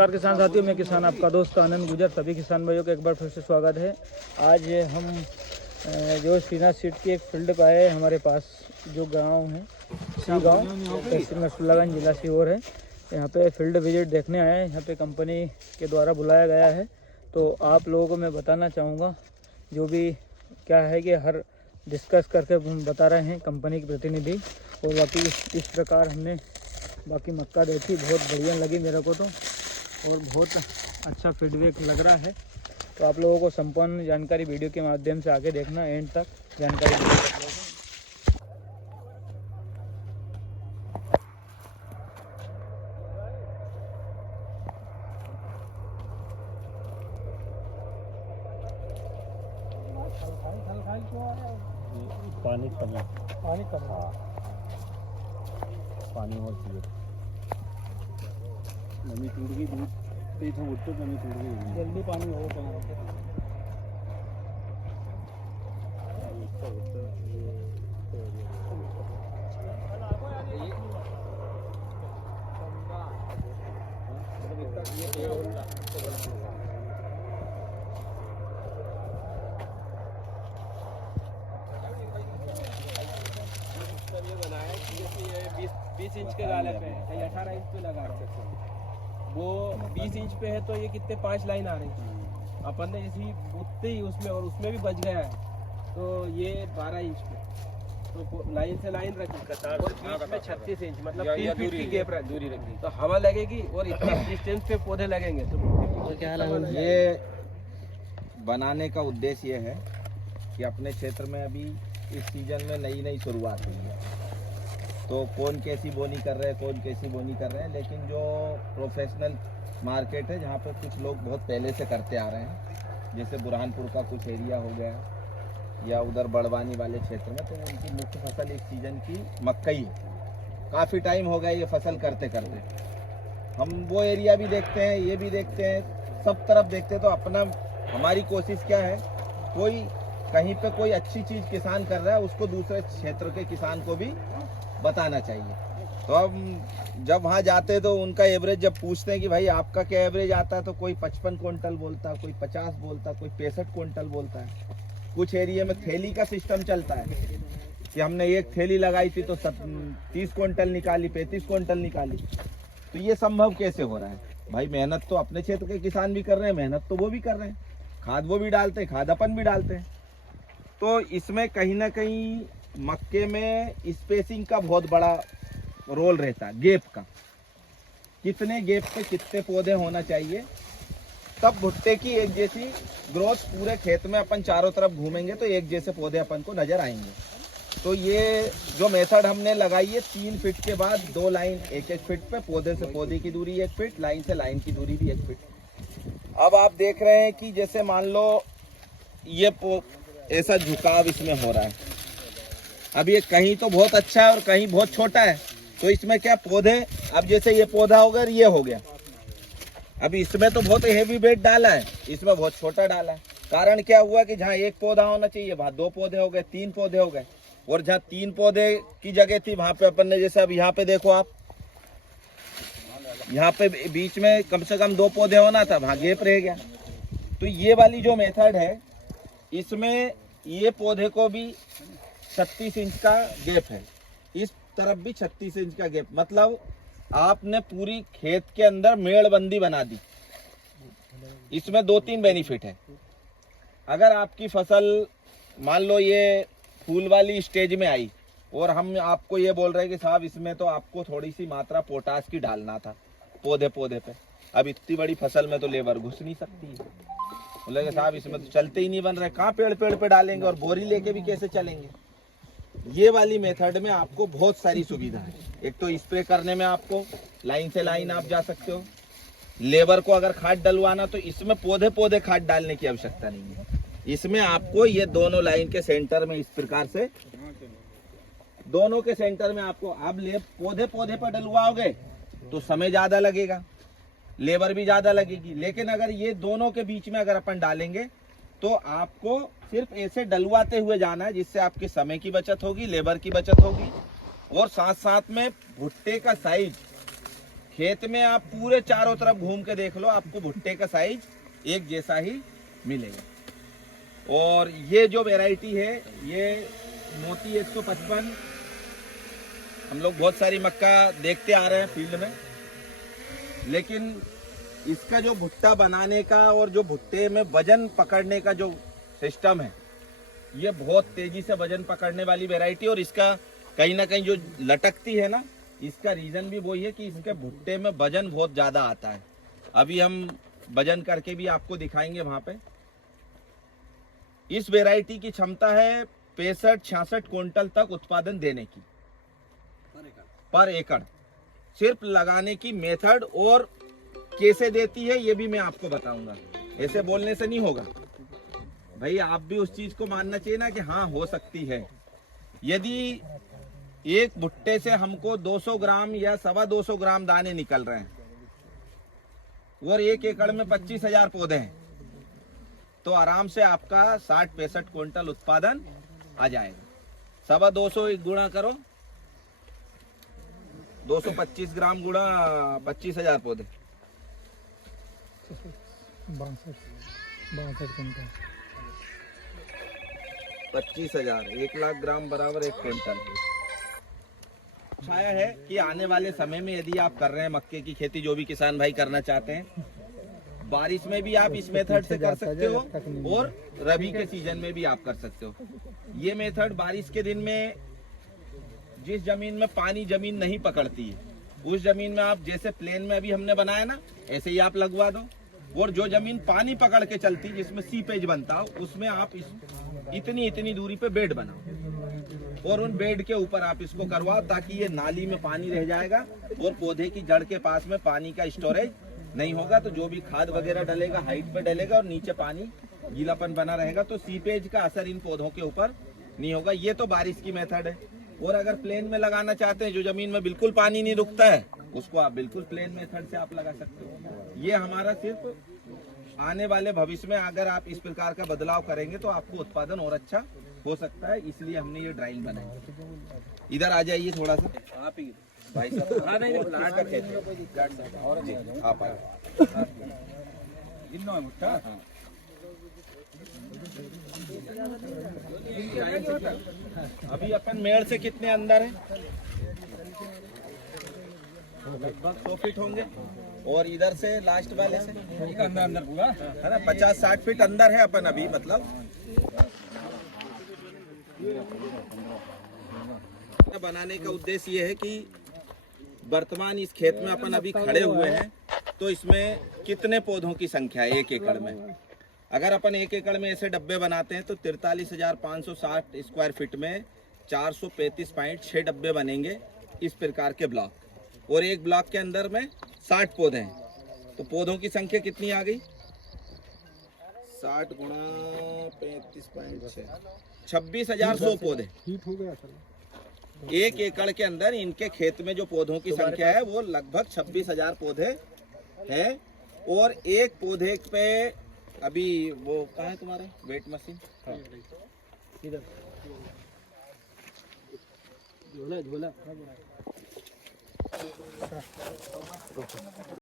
नमस्कार किसान साथियों, मैं किसान आपका दोस्त आनंद गुजर। सभी किसान भाइयों का एक बार फिर से स्वागत है। आज हम जो श्रीनाथ सीट की एक फील्ड पर आए, हमारे पास जो गांव है सी गांव, तहसील नसरुल्लागंज, जिला सीहोर है। यहाँ पे फील्ड विजिट देखने आए हैं। यहाँ पे कंपनी के द्वारा बुलाया गया है। तो आप लोगों को मैं बताना चाहूँगा जो भी क्या है कि हर डिस्कस करके बता रहे हैं कंपनी के प्रतिनिधि। और बाकी इस प्रकार हमने बाकी मक्का देखी, बहुत बढ़िया लगी मेरे को तो, और बहुत अच्छा फीडबैक लग रहा है। तो आप लोगों को संपूर्ण जानकारी वीडियो के माध्यम से आगे देखना, एंड तक जानकारी मिलेगी। पानी कम है, पानी कम है, पानी और चाहिए। नमी टूट गई, दूध पे था उठ तो नमी टूट गई, जल्दी पानी हो कहीं। ये 20 इंच के गाले पे है, कहीं 18 इंच पे लगा रहा है। वो 20 इंच पे है तो ये कितने 5 लाइन आ रही थी। अपन ने इसी उतने ही उसमें, और उसमें भी बच गया है, तो ये 12 इंच पे तो लाइन से लाइन रखी और बीच में 36 इंच मतलब 3 फीट की गैप दूरी रखी, तो हवा लगेगी और इतने डिस्टेंस पे पौधे लगेंगे। तो क्या ये बनाने का उद्देश्य ये है कि अपने क्षेत्र में अभी इस सीजन में नई नई शुरुआत हुई है, तो कौन कैसी बोनी कर रहे हैं, कौन कैसी बोनी कर रहे हैं, लेकिन जो प्रोफेशनल मार्केट है जहाँ पर कुछ लोग बहुत पहले से करते आ रहे हैं, जैसे बुरहानपुर का कुछ एरिया हो गया या उधर बड़वानी वाले क्षेत्र में, तो उनकी मुख्य फसल इस सीजन की मक्कई है। काफ़ी टाइम हो गया ये फसल करते करते। हम वो एरिया भी देखते हैं, ये भी देखते हैं, सब तरफ देखते हैं। तो अपना हमारी कोशिश क्या है, कोई कहीं पे कोई अच्छी चीज़ किसान कर रहा है उसको दूसरे क्षेत्र के किसान को भी बताना चाहिए। तो अब जब वहाँ जाते हैं तो उनका एवरेज जब पूछते हैं कि भाई आपका क्या एवरेज आता है, तो कोई 55 क्विंटल बोलता, कोई 50 बोलता, कोई 65 क्विंटल बोलता है। कुछ एरिया में थैली का सिस्टम चलता है कि हमने एक थैली लगाई थी तो 30 क्विंटल निकाली, 35 क्विंटल निकाली। तो ये संभव कैसे हो रहा है भाई? मेहनत तो अपने क्षेत्र के किसान भी कर रहे हैं, मेहनत तो वो भी कर रहे हैं, खाद वो भी डालते हैं, खाद अपन भी डालते हैं। तो इसमें कहीं ना कहीं मक्के में स्पेसिंग का बहुत बड़ा रोल रहता है, गैप का। कितने गैप पे कितने पौधे होना चाहिए, तब भुट्टे की एक जैसी ग्रोथ पूरे खेत में अपन चारों तरफ घूमेंगे तो एक जैसे पौधे अपन को नजर आएंगे। तो ये जो मेथड हमने लगाई है, 3 फीट के बाद 2 लाइन 1-1 फीट पे, पौधे से पौधे की दूरी 1 फीट, लाइन से लाइन की दूरी भी 1 फीट। अब आप देख रहे हैं कि जैसे मान लो ये ऐसा झुकाव इसमें हो रहा है। अब ये कहीं तो बहुत अच्छा है और कहीं बहुत छोटा है, तो इसमें क्या पौधे, अब जैसे ये पौधा हो गया, ये हो गया। अब इसमें तो बहुत हेवी वेट डाला है, इसमें बहुत छोटा डाला है। कारण क्या हुआ कि जहाँ 1 पौधा होना चाहिए वहाँ 2 पौधे हो गए, 3 पौधे हो गए। और जहाँ 3 पौधे की जगह थी वहां पे अपन ने, जैसे अब यहाँ पे देखो आप, यहाँ पे बीच में कम से कम 2 पौधे होना था, वहां गैप रह गया। तो ये वाली जो मेथड है, इसमें ये पौधे को भी 36 इंच का गैप है, इस तरफ भी 36 इंच का गैप, मतलब आपने पूरी खेत के अंदर मेड़बंदी बना दी। इसमें 2-3 बेनिफिट है। अगर आपकी फसल मान लो ये फूल वाली स्टेज में आई और हम आपको ये बोल रहे हैं कि साहब इसमें तो आपको थोड़ी सी मात्रा पोटास की डालना था पौधे पे, अब इतनी बड़ी फसल में तो लेबर घुस नहीं सकती है, बोलेंगे साहब इसमें तो चलते ही नहीं बन रहे, कहाँ पेड़ पे डालेंगे और बोरी लेके भी कैसे चलेंगे। ये वाली मेथड में आपको बहुत सारी सुविधा है। एक तो स्प्रे करने में आपको लाइन से लाइन आप जा सकते हो। लेबर को अगर खाद डलवाना तो इसमें पौधे खाद डालने की आवश्यकता नहीं है। इसमें आपको ये दोनों लाइन के सेंटर में इस प्रकार से, दोनों के सेंटर में आपको, अब पौधे पर डलवाओगे तो समय ज्यादा लगेगा, लेबर भी ज्यादा लगेगी। लेकिन अगर ये दोनों के बीच में अगर अपन डालेंगे तो आपको सिर्फ ऐसे डलवाते हुए जाना है, जिससे आपके समय की बचत होगी, लेबर की बचत होगी, और साथ साथ में भुट्टे का साइज खेत में आप पूरे चारों तरफ घूम के देख लो, आपको भुट्टे का साइज एक जैसा ही मिलेगा। और ये जो वैरायटी है ये मोती 155, हम लोग बहुत सारी मक्का देखते आ रहे हैं फील्ड में, लेकिन इसका जो भुट्टा बनाने का और जो भुट्टे में वजन पकड़ने का जो सिस्टम है, ये बहुत तेजी से वजन पकड़ने वाली वैरायटी। और इसका कहीं ना कहीं जो लटकती है ना, इसका रीजन भी वही है कि इसके भुट्टे में वजन बहुत ज्यादा आता है। अभी हम वजन करके भी आपको दिखाएंगे वहां पे। इस वैरायटी की क्षमता है 65-66 क्विंटल तक उत्पादन देने की पर एकड़। सिर्फ लगाने की मेथड और कैसे देती है ये भी मैं आपको बताऊंगा, ऐसे बोलने से नहीं होगा भाई। आप भी उस चीज को मानना चाहिए ना कि हाँ हो सकती है। यदि एक भुट्टे से हमको 200 ग्राम या 225 ग्राम दाने निकल रहे हैं और एक एकड़ में 25,000 पौधे हैं, तो आराम से आपका 60-65 क्विंटल उत्पादन आ जाएगा। 225 गुणा करो, 225 ग्राम गुणा 25,000 पौधे, 25,000, 1 लाख ग्राम बराबर 1 क्विंटल। छाया है कि आने वाले समय में यदि आप कर रहे हैं मक्के की खेती, जो भी किसान भाई करना चाहते हैं, बारिश में भी आप इस मेथड से कर सकते हो और रबी के सीजन में भी आप कर सकते हो। ये मेथड बारिश के दिन में जिस जमीन में पानी जमीन नहीं पकड़ती है, उस जमीन में आप जैसे प्लेन में अभी हमने बनाया ना, ऐसे ही आप लगवा दो। और जो जमीन पानी पकड़ के चलती, जिसमें सीपेज बनता हो, उसमें आप इतनी दूरी पे बेड बनाओ और उन बेड के ऊपर आप इसको करवाओ, ताकि ये नाली में पानी रह जाएगा और पौधे की जड़ के पास में पानी का स्टोरेज नहीं होगा। तो जो भी खाद वगैरह डलेगा हाइट पे डलेगा और नीचे पानी गीलापन बना रहेगा, तो सीपेज का असर इन पौधों के ऊपर नहीं होगा। ये तो बारिश की मेथड है। और अगर प्लेन में लगाना चाहते हैं, जो जमीन में बिल्कुल पानी नहीं रुकता है, उसको आप बिल्कुल प्लेन मेथड से आप लगा सकते हो। ये हमारा सिर्फ आने वाले भविष्य में अगर आप इस प्रकार का बदलाव करेंगे तो आपको उत्पादन और अच्छा हो सकता है, इसलिए हमने ये ड्राइंग बनाई। इधर आ जाइए थोड़ा सा आप ही भाई साहब। हाँ, नहीं, प्लांट का खेत जी, आप आए। हाँ। अभी अपन मेड़ से कितने अंदर है? लगभग 100 फीट होंगे। और इधर से लास्ट वाले से अंदर पूरा है ना, 50-60 फीट अंदर है अपन अभी। मतलब बनाने का उद्देश्य ये है कि वर्तमान इस खेत में अपन अभी खड़े हुए हैं, तो इसमें कितने पौधों की संख्या है एक एकड़ में। अगर अपन एक एकड़ में ऐसे डब्बे बनाते हैं तो 43,560 स्क्वायर फीट में 435.6 डब्बे बनेंगे इस प्रकार के ब्लॉक। और एक ब्लॉक के अंदर में 60 पौधे हैं, तो पौधों की संख्या कितनी आ गई? 60 गुणा 35.6, 26,100 पौधे एक एकड़ के अंदर। इनके खेत में जो पौधों की संख्या है वो लगभग 26,000 पौधे हैं। और एक पौधे पे अभी वो कहाँ है तुम्हारा वेट मशीन? इधर झोला झोला